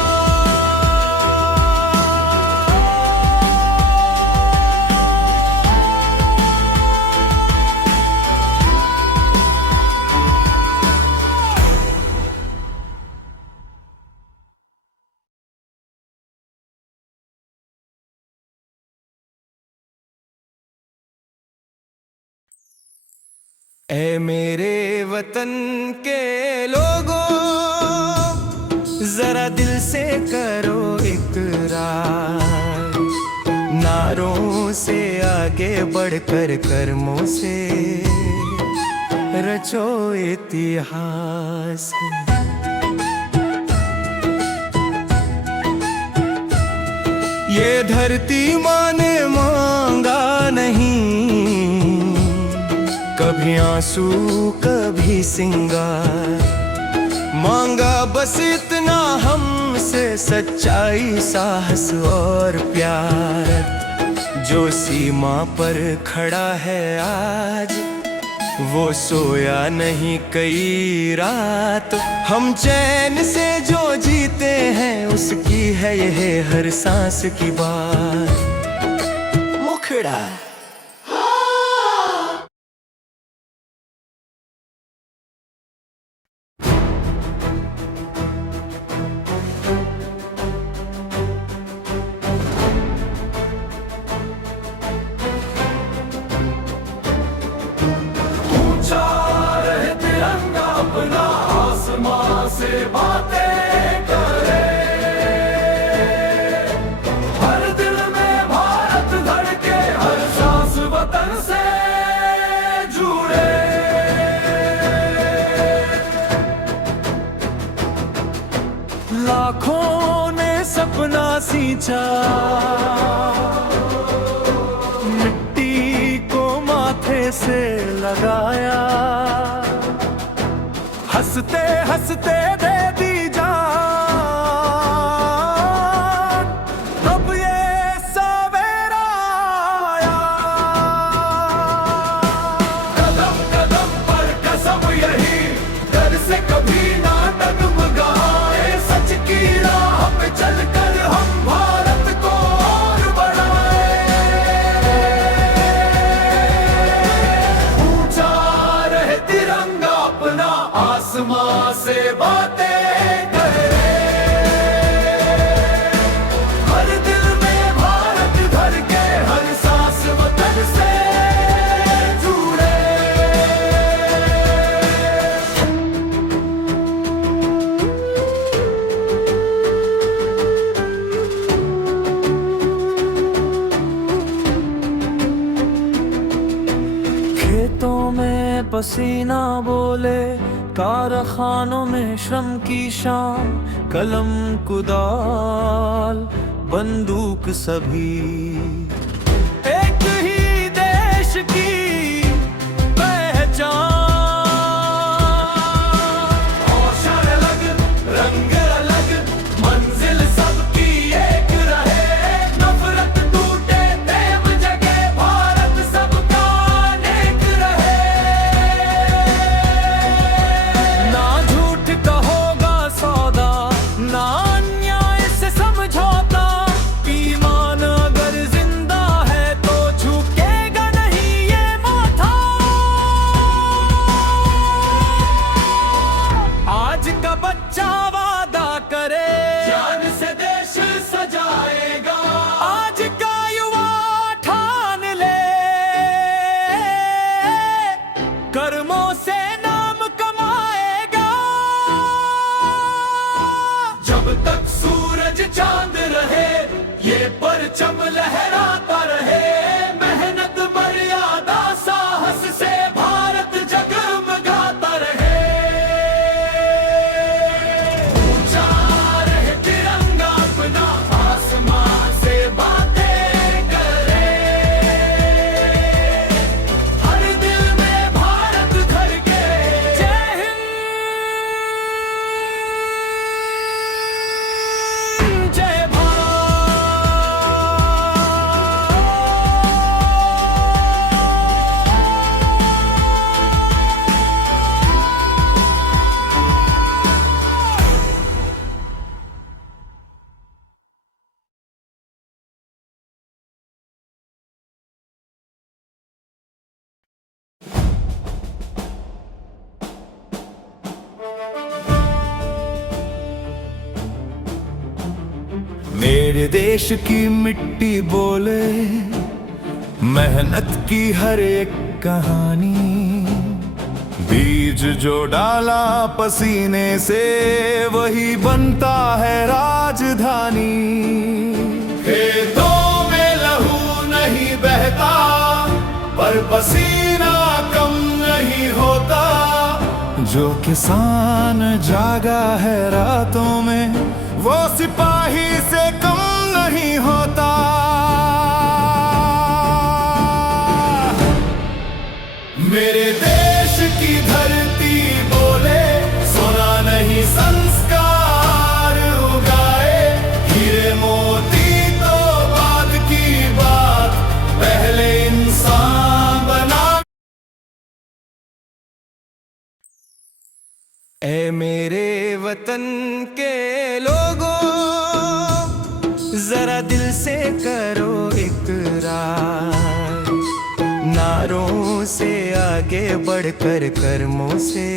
ऐ मेरे वतन के लोगों, जरा दिल से करो इकरार, नारों ख्वाबों से आगे बढ़कर कर्मों से रचो इतिहास। ये धरती माँ ने मांगा नहीं, कभी आंसू कभी सिंगार, मांगा बस इतना हमसे सच्चाई, साहस और प्यार। जो सीमा पर खड़ा है आज, वो सोया नहीं कई रात। हम चैन से जो जीते हैं, उसकी है यह हर सांस की बात। मुखड़ा से बातें करे, हर दिल में भारत धड़के, हर सांस वतन से जुड़े। लाखों ने सपना सींचा, मिट्टी को माथे से लगाया, हंसते हंसते दे दी जान। अब ये सवेरा आया, कदम कदम पर कसम यही, डर से कभी ना डगमगाए। सच की राह पे चलकर हम भारत को और बढ़ाए। ऊंचा रहे तिरंगा अपना, आसमां से बातें करे, हर दिल में भारत भर के, हर सांस वतन से जुड़े। खेतों में पसीना बोले, कारखानों में श्रम की शान, कलम कुदाल बंदूक सभी एक ही देश की पहचान। औषध अलग, रंग अलग, मंजिल सबकी एक रहे। नफरत टूटे, प्रेम जगे, भारत सबका नेक रहे। ना झूठ कहोगा सौदा, ना अन्याय से समझौता। ईमान अगर जिंदा है तो झुकेगा नहीं ये माथा। आज का बच्चा वादा करे, जान से देश सजाएगा। आज का युवा ठान ले, कर्मों से नाम कमाएगा। जब तक सूरज चांद रहे, ये परचम लहराता रहे। मेहनत मर्यादा साहस से भारत जगमगाता रहे। ऊंचा रहे तिरंगा अपना, आसमां से बातें करे, हर दिल में भारत धड़के। जय हिंद, जय भारत। मेरे देश की मिट्टी बोले, मेहनत की हर एक कहानी। बीज जो डाला पसीने से, वही बनता है राजधानी। खेतों में लहू नहीं बहता, पर पसीना कम नहीं होता। जो किसान जागा है रातों में, वो सिपाही से कम नहीं होता। मेरे देश की धरती बोले, सोना नहीं संस्कार उगाए। हीरे मोती तो बाद की बात, पहले इंसान बना। ऐ मेरे वतन के लोगों, जरा दिल से करो इकरार। नारों से आगे बढ़कर कर्मों से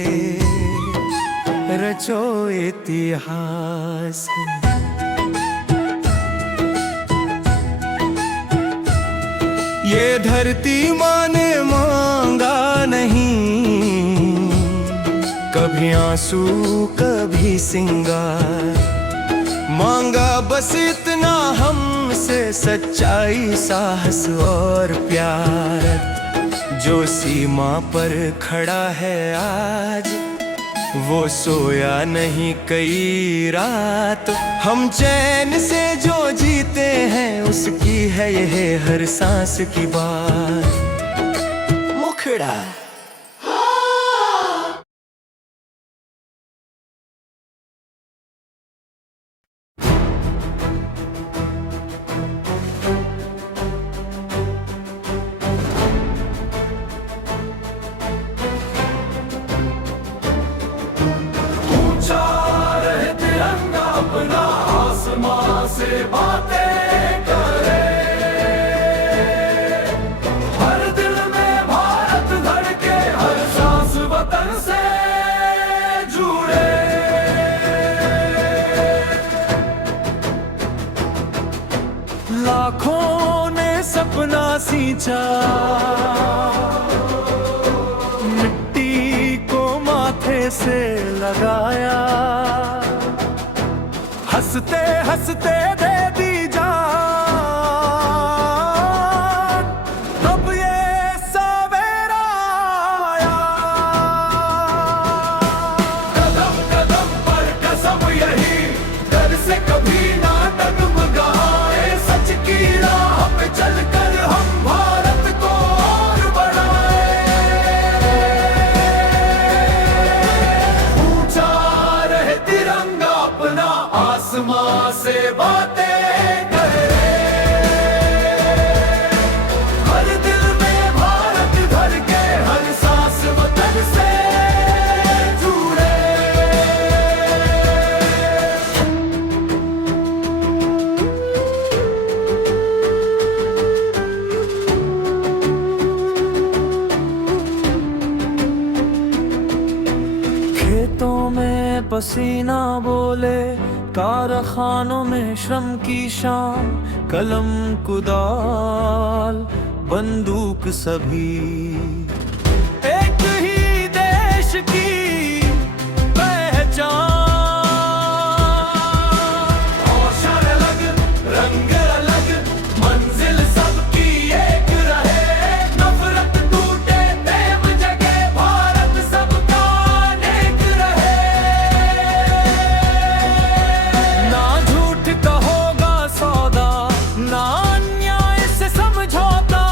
रचो इतिहास। ये धरती माँ ने मांगा नहीं, कभी आंसू कभी सिंगार। मांगा बस इतना हमसे, सच्चाई साहस और प्यार। जो सीमा पर खड़ा है आज, वो सोया नहीं कई रात। हम चैन से जो जीते हैं, उसकी है यह हर सांस की बात। मुखड़ा से बातें करे, हर दिल में भारत धड़के, हर सांस वतन से जुड़े। लाखों ने सपना सींचा, मिट्टी को माथे से लगाया। हंसते हंसते दे दी जान, अब ये सवेरा आया। कदम कदम पर कसम यही, डर से कभी ना डगमगाए। सच की राह पे चलकर हम भारत को और बढ़ाए। ऊंचा रहे तिरंगा अपना, आसमां से बातें करे। हर दिल में भारत धड़के, हर सांस वतन से जुड़े। खेतों में पसीना बोले, कारखानों में श्रम की शाम। कलम कुदाल बंदूक सभी, एक ही देश की पहचान। औषध अलग, रंग अलग, मंजिल सबकी एक रहे। नफरत टूटे, प्रेम जगे, भारत सबका नेक रहे। ना झूठ का होगा सौदा, ना अन्याय से समझौता।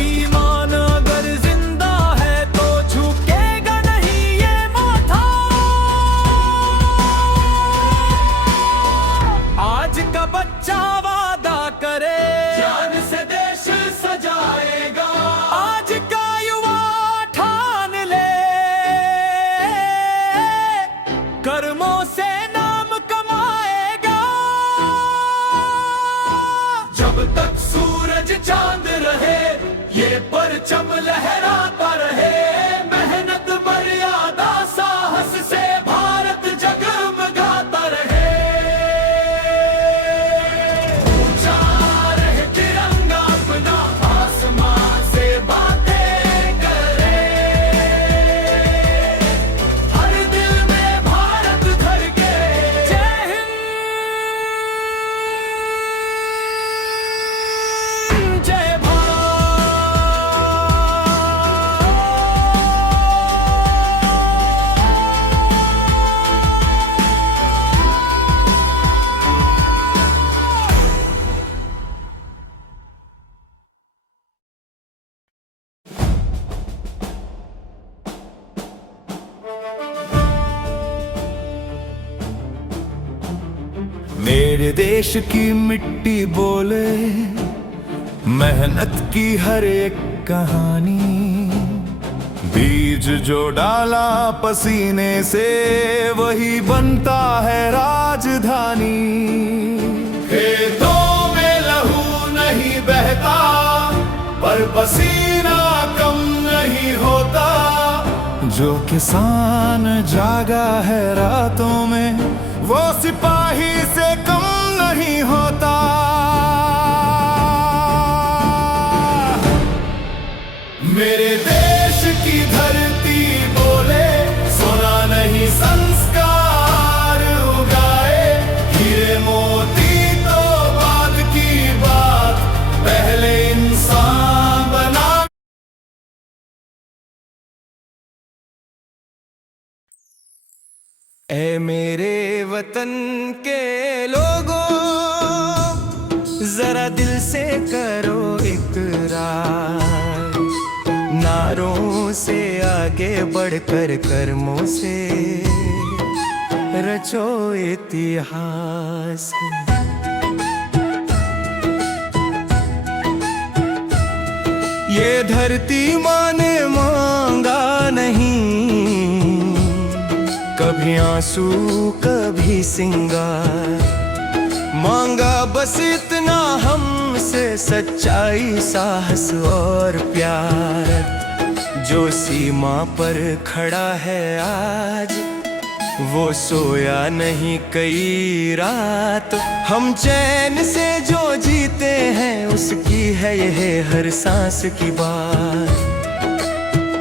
ईमान अगर जिंदा है तो झुकेगा नहीं ये माथा। आज का बच्चा वादा करे, जान से देश सजाएगा। आज का युवा ठान ले, कर्मों से नाम कमाएगा। जब तक सूरज चांद रहे, ये परचम लहराता रहे। मेहनत मर्यादा साहस से भारत जगमगाता रहे। ऊंचा रहे तिरंगा अपना, आसमां से बातें करे। हर दिल में भारत धड़के। जय हिंद, जय भारत। मेरे देश की मिट्टी बोले मेहनत की हर एक कहानी, बीज जो डाला पसीने से वही बनता है राजधानी। खेतों में लहू नहीं बहता पर पसीना कम नहीं होता, जो किसान जागा है रातों में वो सिपाही से कम नहीं होता। मेरे देश की धरती बोले सोना नहीं संस्कार उगाए, हीरे मोती तो बाद की बात, पहले इंसान बना। ऐ मेरे वतन के लोगों, जरा दिल से करो इकरार, नारों से आगे बढ़कर कर्मों से रचो इतिहास। ये धरती माँ ने मांगा नहीं कभी आंसू कभी सिंगार, मांगा बस इतना हमसे सच्चाई साहस और प्यार। जो सीमा पर खड़ा है आज वो सोया नहीं कई रात, हम चैन से जो जीते हैं उसकी है यह हर सांस की बात।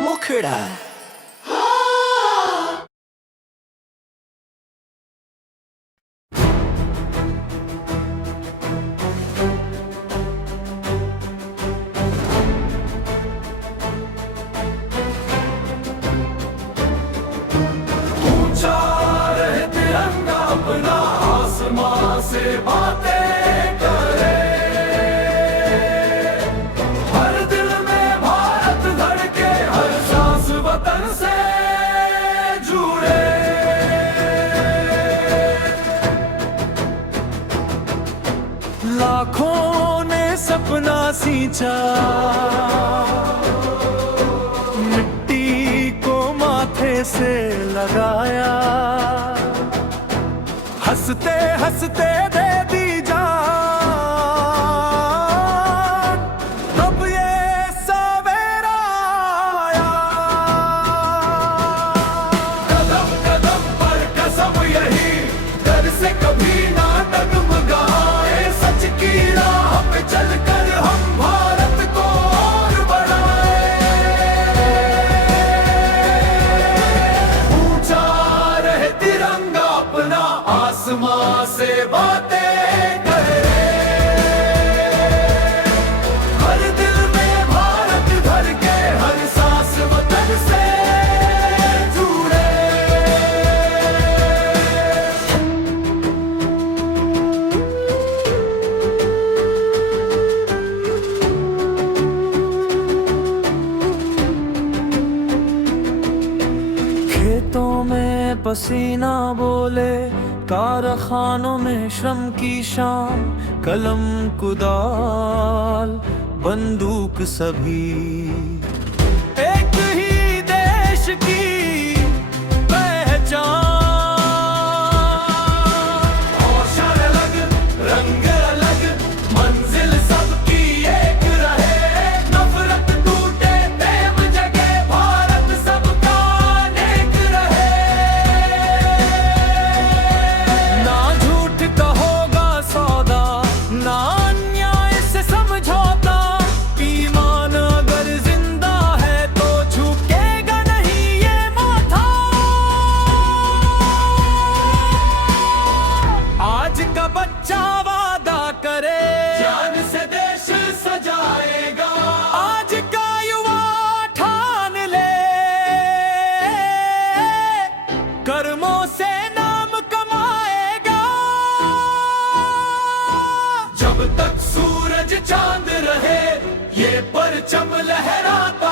मुखड़ा अपना आसमां से बातें करे, हर दिल में भारत धड़के, हर सांस वतन से जुड़े। लाखों ने सपना सींचा, मिट्टी को माथे से लगाया, हंसते हंसते दे दी जान, अब ये सवेरा आया। कदम कदम पर कसम यही, डर से कभी ना डगमगाए, सच की राह पे चलकर हम भारत को और बढ़ाए। ऊंचा रहे तिरंगा अपना, आसमां से बातें करे, हर दिल में भारत भर के, हर सांस वतन से जुड़े। खेतों में पसीना बोले, कारखानों में श्रम की शान, कलम कुदाल बंदूक सभी एक ही देश की पहचान। औषध अलग, रंग अलग, मंजिल सबकी एक रहे, नफरत टूटे प्रेम जगे, भारत सबका नेक रहे। ना झूठ का होगा सौदा, ना अन्याय से समझौता, ईमान अगर जिंदा है तो झुकेगा नहीं ये माथा। आज का बच्चा वादा करे, जान से देश सजाएगा, आज का युवा ठान ले, कर्मों से नाम कमाएगा। जब तक सूरज चांद रहे ये परचम लहराता